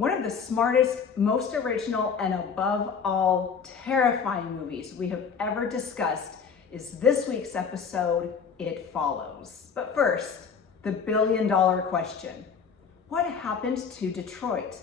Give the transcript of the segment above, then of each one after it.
One of the smartest, most original, and above all, terrifying movies we have ever discussed is this week's episode, It Follows. But first, the billion-dollar question. What happened to Detroit?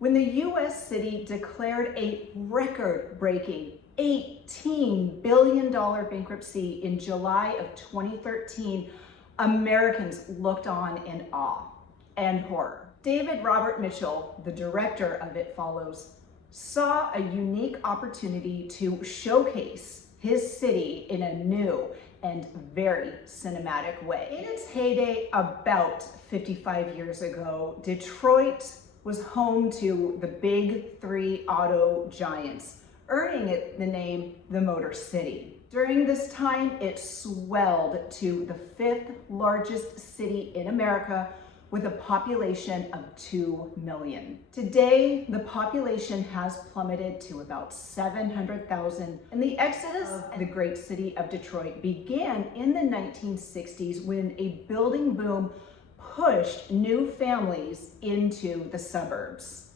When the U.S. city declared a record-breaking $18 billion bankruptcy in July of 2013, Americans looked on in awe and horror. David Robert Mitchell, the director of It Follows, saw a unique opportunity to showcase his city in a new and very cinematic way. In its heyday about 55 years ago, Detroit was home to the big three auto giants, earning it the name the Motor City. During this time, it swelled to the fifth largest city in America with a population of 2 million. Today, the population has plummeted to about 700,000, and the exodus of the great city of Detroit began in the 1960s when a building boom pushed new families into the suburbs.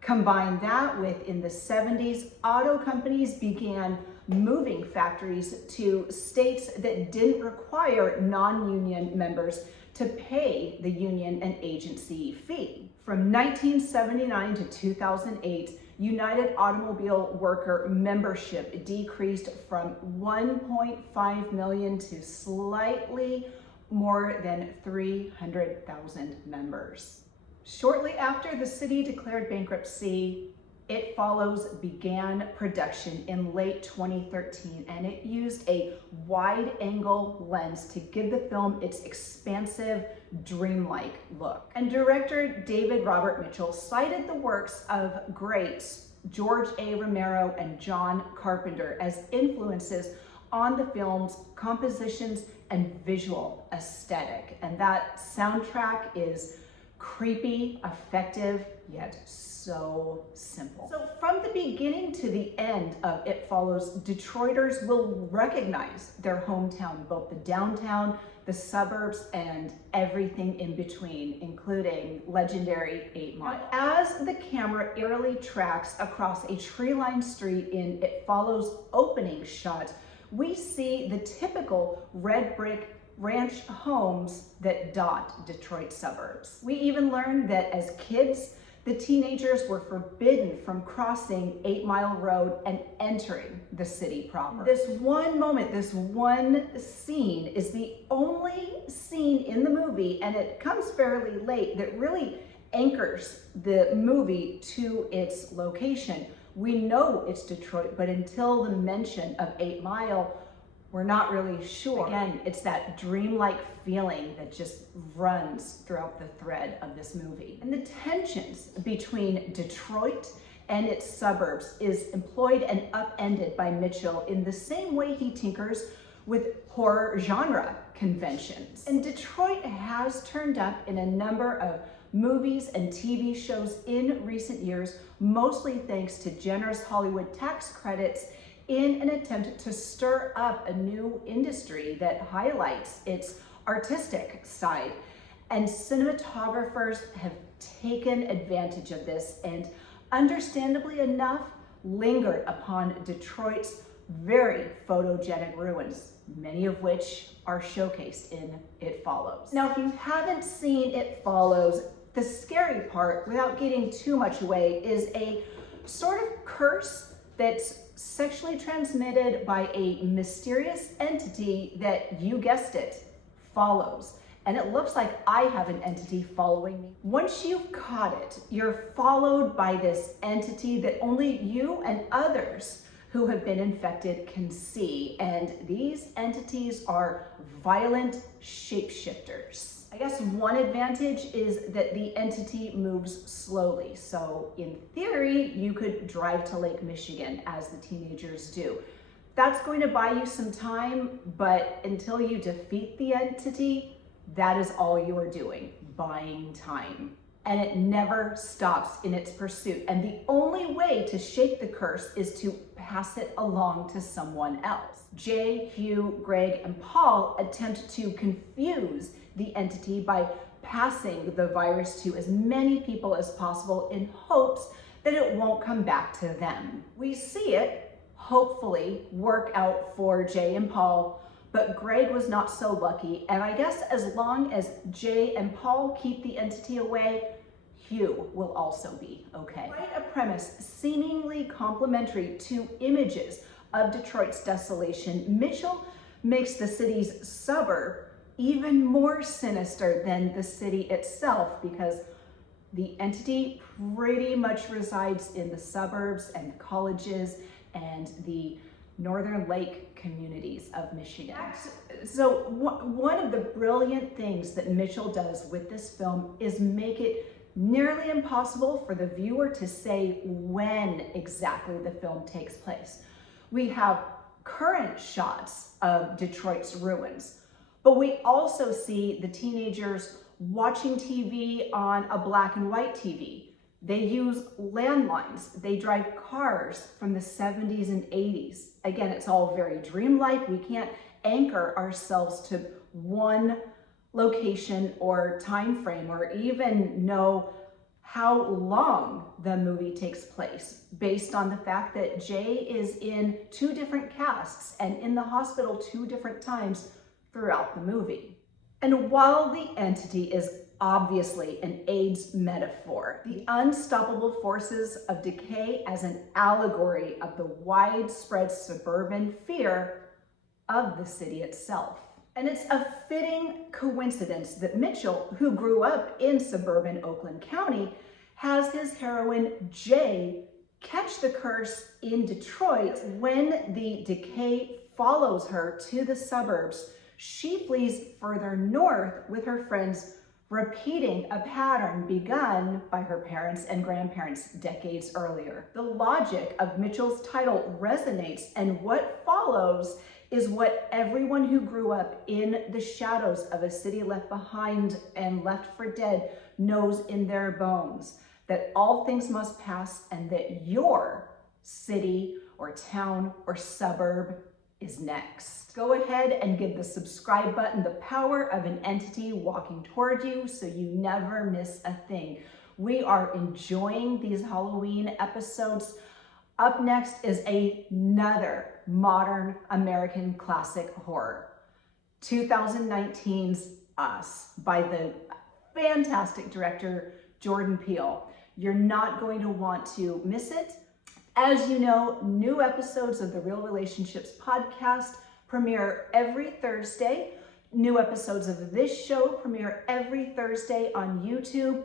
Combine that with, in the 70s, auto companies began moving factories to states that didn't require non-union members to pay the union and agency fee. From 1979 to 2008, United Automobile Worker membership decreased from 1.5 million to slightly more than 300,000 members. Shortly after the city declared bankruptcy, It Follows began production in late 2013, and it used a wide-angle lens to give the film its expansive, dreamlike look. And director David Robert Mitchell cited the works of greats George A. Romero and John Carpenter as influences on the film's compositions and visual aesthetic. And that soundtrack is creepy, effective, yet so simple. So from the beginning to the end of It Follows, Detroiters will recognize their hometown, both the downtown, the suburbs, and everything in between, including legendary 8 Mile. As the camera eerily tracks across a tree-lined street in It Follows' opening shot, we see the typical red brick ranch homes that dot Detroit suburbs. We even learned that as kids, the teenagers were forbidden from crossing 8 Mile Road and entering the city proper. This one moment, this one scene is the only scene in the movie, and it comes fairly late, that really anchors the movie to its location. We know it's Detroit, but until the mention of 8 Mile, we're not really sure. Again, it's that dreamlike feeling that just runs throughout the thread of this movie. And the tensions between Detroit and its suburbs is employed and upended by Mitchell in the same way he tinkers with horror genre conventions. And Detroit has turned up in a number of movies and TV shows in recent years, mostly thanks to generous Hollywood tax credits in an attempt to stir up a new industry that highlights its artistic side. And cinematographers have taken advantage of this and, understandably enough, lingered upon Detroit's very photogenic ruins, many of which are showcased in It Follows. Now, if you haven't seen It Follows, the scary part, without getting too much away, is a sort of curse that's sexually transmitted by a mysterious entity that, you guessed it, follows. And it looks like I have an entity following me. Once you've caught it, you're followed by this entity that only you and others who have been infected can see. And these entities are violent shapeshifters. I guess one advantage is that the entity moves slowly. So in theory, you could drive to Lake Michigan as the teenagers do. That's going to buy you some time, but until you defeat the entity, that is all you are doing, buying time. And it never stops in its pursuit. And the only way to shake the curse is to pass it along to someone else. Jay, Hugh, Greg, and Paul attempt to confuse the entity by passing the virus to as many people as possible in hopes that it won't come back to them. We see it, hopefully, work out for Jay and Paul, but Greg was not so lucky, and I guess as long as Jay and Paul keep the entity away, Hugh will also be okay. Quite a premise seemingly complementary to images of Detroit's desolation, Mitchell makes the city's suburb even more sinister than the city itself, because the entity pretty much resides in the suburbs and the colleges and the Northern Lake communities of Michigan. So one of the brilliant things that Mitchell does with this film is make it nearly impossible for the viewer to say when exactly the film takes place. We have current shots of Detroit's ruins, but we also see the teenagers watching TV on a black and white TV. They use landlines. They drive cars from the 70s and 80s. Again, it's all very dreamlike. We can't anchor ourselves to one location or time frame, or even know how long the movie takes place, based on the fact that Jay is in 2 different casts and in the hospital 2 different times throughout the movie. And while the entity is obviously an AIDS metaphor, the unstoppable forces of decay as an allegory of the widespread suburban fear of the city itself. And it's a fitting coincidence that Mitchell, who grew up in suburban Oakland County, has his heroine Jay catch the curse in Detroit. When the decay follows her to the suburbs, she flees further north with her friends, repeating a pattern begun by her parents and grandparents decades earlier. The logic of Mitchell's title resonates, and what follows is what everyone who grew up in the shadows of a city left behind and left for dead knows in their bones, that all things must pass and that your city or town or suburb is next. Go ahead and give the subscribe button the power of an entity walking toward you so you never miss a thing. We are enjoying these Halloween episodes. Up next is another modern American classic horror, 2019's Us, by the fantastic director Jordan Peele. You're not going to want to miss it. As you know, new episodes of the Real Relationships podcast premiere every Thursday. New episodes of this show premiere every Thursday on YouTube.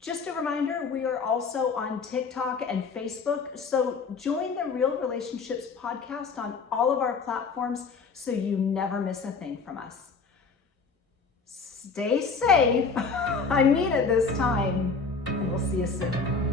Just a reminder, we are also on TikTok and Facebook, so join the Real Relationships podcast on all of our platforms so you never miss a thing from us. Stay safe, I mean it this time, and we'll see you soon.